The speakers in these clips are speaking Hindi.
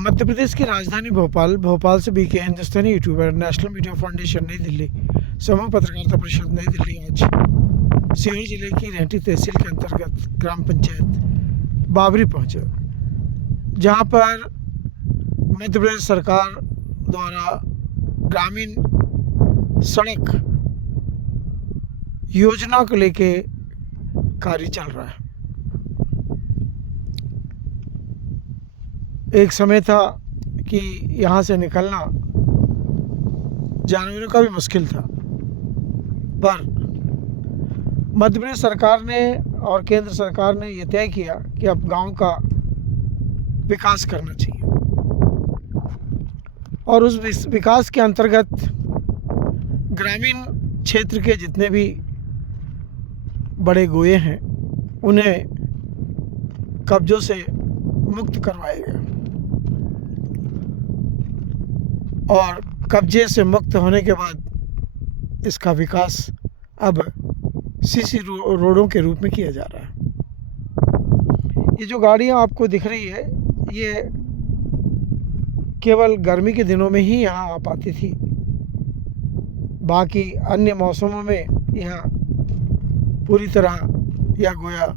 मध्य प्रदेश की राजधानी भोपाल, भोपाल से बीके हिंदुस्तानी यूट्यूबर, नेशनल मीडिया फाउंडेशन नई दिल्ली, समूह पत्रकारिता परिषद नई दिल्ली आज सीहोर जिले की रेहटी तहसील के अंतर्गत ग्राम पंचायत बाबरी पहुंचे, जहां पर मध्य प्रदेश सरकार द्वारा ग्रामीण सड़क योजना को लेके कार्य चल रहा है। एक समय था कि यहाँ से निकलना जानवरों का भी मुश्किल था, पर मध्य प्रदेश सरकार ने और केंद्र सरकार ने यह तय किया कि अब गांव का विकास करना चाहिए, और उस विकास के अंतर्गत ग्रामीण क्षेत्र के जितने भी बड़े गोये हैं उन्हें कब्जों से मुक्त करवाए गए, और कब्जे से मुक्त होने के बाद इसका विकास अब सीसी रोडों के रूप में किया जा रहा है। ये जो गाड़ियाँ आपको दिख रही है, ये केवल गर्मी के दिनों में ही यहाँ आ पाती थी, बाकी अन्य मौसमों में यहाँ पूरी तरह यह गोया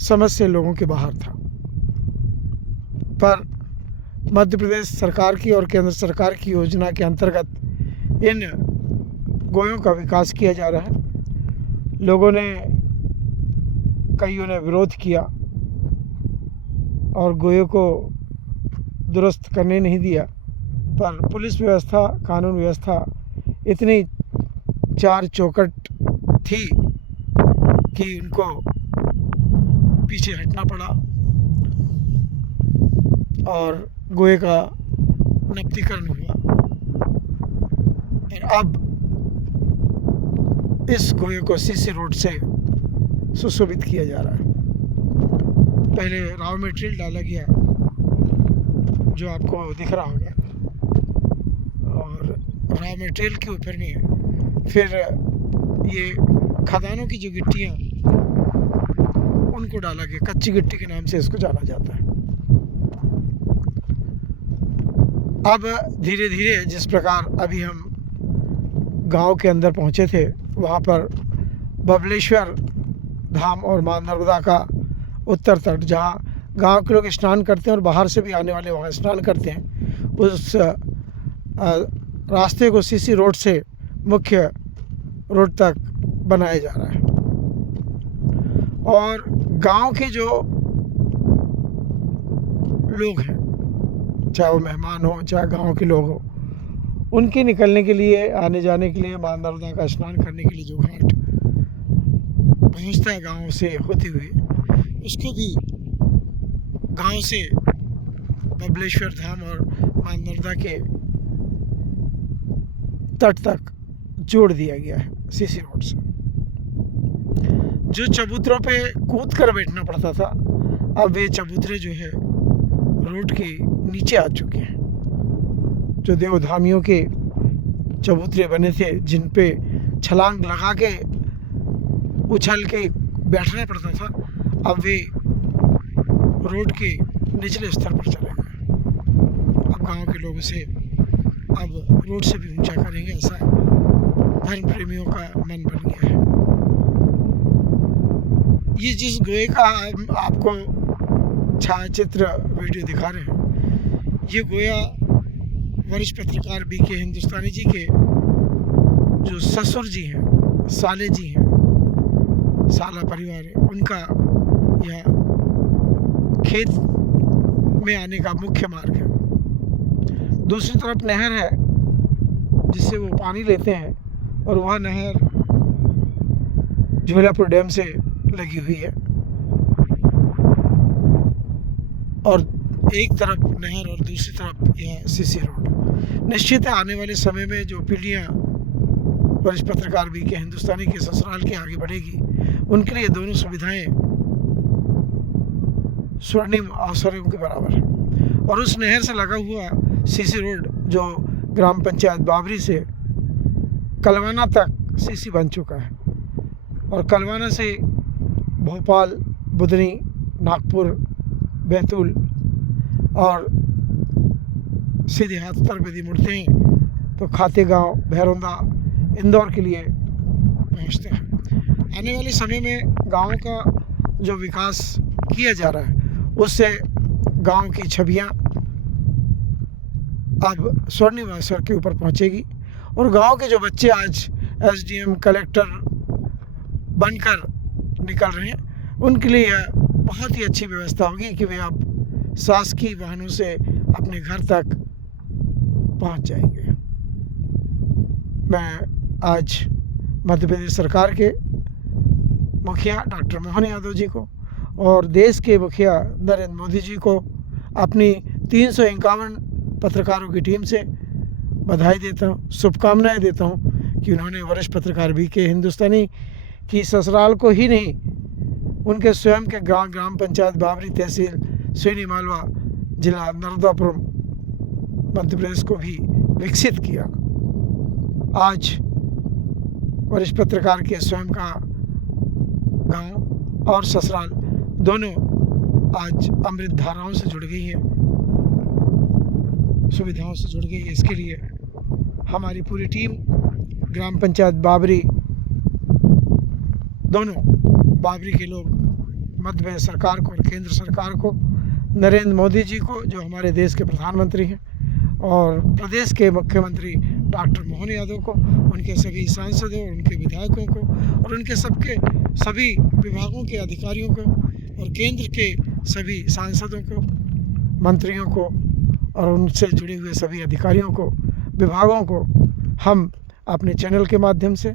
समझ से लोगों के बाहर था। पर मध्य प्रदेश सरकार की और केंद्र सरकार की योजना के अंतर्गत इन गोयों का विकास किया जा रहा है। लोगों ने, कईयों ने विरोध किया और गोयों को दुरुस्त करने नहीं दिया, पर पुलिस व्यवस्था, कानून व्यवस्था इतनी चार चौखट थी कि उनको पीछे हटना पड़ा और गोए का नब्तीकरण हुआ, और अब इस गोए को सीसी रोड से सुशोभित किया जा रहा है। पहले रॉ मटेरियल डाला गया जो आपको दिख रहा होगा, और रॉ मटेरियल के ऊपर में फिर ये खदानों की जो गिट्टियाँ उनको डाला गया, कच्ची गिट्टी के नाम से इसको जाना जाता है। अब धीरे धीरे जिस प्रकार अभी हम गांव के अंदर पहुंचे थे, वहां पर बबलेश्वर धाम और मां नर्मदा का उत्तर तट, जहां गांव के लोग स्नान करते हैं और बाहर से भी आने वाले वहां स्नान करते हैं, उस रास्ते को सीसी रोड से मुख्य रोड तक बनाया जा रहा है। और गांव के जो लोग हैं, चाहे वो मेहमान हो चाहे गांव के लोग हो, उनके निकलने के लिए, आने जाने के लिए, मां नर्मदा का स्नान करने के लिए जो घाट पहुंचता है गांव से होते हुए, उसको भी गांव से बबलेश्वर धाम और मां नर्मदा के तट तक जोड़ दिया गया है सीसी रोड से। जो चबूतरों पे कूद कर बैठना पड़ता था, अब वे चबूतरे जो है रोड के नीचे आ चुके हैं। जो देवधामियों के चबूतरे बने थे, जिन पे छलांग लगा के उछल के बैठना पड़ता था, अब वे रोड के निचले स्तर पर चले गए। अब गांव के लोग उसे अब रोड से भी ऊंचा करेंगे, ऐसा धर्म प्रेमियों का मन बन गया है। ये जिस गोए का आपको छायाचित्र वीडियो दिखा रहे हैं, ये गोया वरिष्ठ पत्रकार बीके हिंदुस्तानी जी के जो ससुर जी हैं, साले जी हैं, साला परिवार है, उनका यह खेत में आने का मुख्य मार्ग है। दूसरी तरफ नहर है जिससे वो पानी लेते हैं, और वह नहर झोलापुर डैम से लगी हुई है, और एक तरफ नहर और दूसरी तरफ यह सीसी रोड। निश्चित है आने वाले समय में जो पीढ़ियाँ वरिष्ठ पत्रकार बीके हिंदुस्तानी के ससुराल के आगे बढ़ेगी, उनके लिए दोनों सुविधाएं स्वर्णिम अवसरों के बराबर है। और उस नहर से लगा हुआ सीसी रोड जो ग्राम पंचायत बाबरी से कलवाना तक सीसी बन चुका है, और कलवाना से भोपाल, बुधनी, नागपुर, बैतूल और सीधे हाथ उत्तर प्रदेश मुड़ते हैं तो खातेगांव, भैरौंदा, इंदौर के लिए पहुंचते हैं। आने वाले समय में गाँव का जो विकास किया जा रहा है उससे गांव की छवियां अब स्वर्णिम स्तर के ऊपर पहुंचेगी और गांव के जो बच्चे आज एसडीएम, कलेक्टर बनकर निकल रहे हैं उनके लिए यह बहुत ही अच्छी व्यवस्था होगी कि वे अब शासकीय वाहनों से अपने घर तक पहुंच जाएंगे। मैं आज मध्य प्रदेश सरकार के मुखिया डॉक्टर मोहन यादव जी को और देश के मुखिया नरेंद्र मोदी जी को अपनी 351 पत्रकारों की टीम से बधाई देता हूँ, शुभकामनाएं देता हूँ कि उन्होंने वरिष्ठ पत्रकार भी के हिंदुस्तानी की ससुराल को ही नहीं, उनके स्वयं के ग्राम पंचायत बाबरी तहसील सोनी मालवा जिला नर्मदापुरम मध्य प्रदेश को भी विकसित किया। आज वरिष्ठ पत्रकार के स्वयं का गांव और ससुराल दोनों आज अमृत धाराओं से जुड़ गई हैं, सुविधाओं से जुड़ गई है। इसके लिए हमारी पूरी टीम ग्राम पंचायत बाबरी, दोनों बाबरी के लोग मध्य प्रदेश सरकार को और केंद्र सरकार को, नरेंद्र मोदी जी को जो हमारे देश के प्रधानमंत्री हैं और प्रदेश के मुख्यमंत्री डॉक्टर मोहन यादव को, उनके सभी सांसदों, उनके विधायकों को और उनके सभी विभागों के अधिकारियों को और केंद्र के सभी सांसदों को, मंत्रियों को और उनसे जुड़े हुए सभी अधिकारियों को, विभागों को हम अपने चैनल के माध्यम से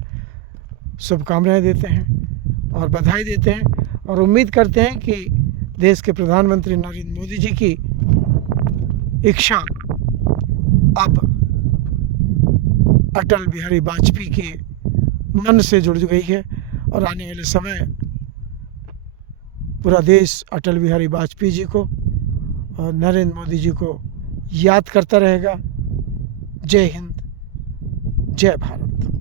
शुभकामनाएं देते हैं और बधाई देते हैं और उम्मीद करते हैं कि देश के प्रधानमंत्री नरेंद्र मोदी जी की इच्छा अब अटल बिहारी वाजपेयी के मन से जुड़ गई है और आने वाले समय पूरा देश अटल बिहारी वाजपेयी जी को और नरेंद्र मोदी जी को याद करता रहेगा। जय हिंद, जय भारत।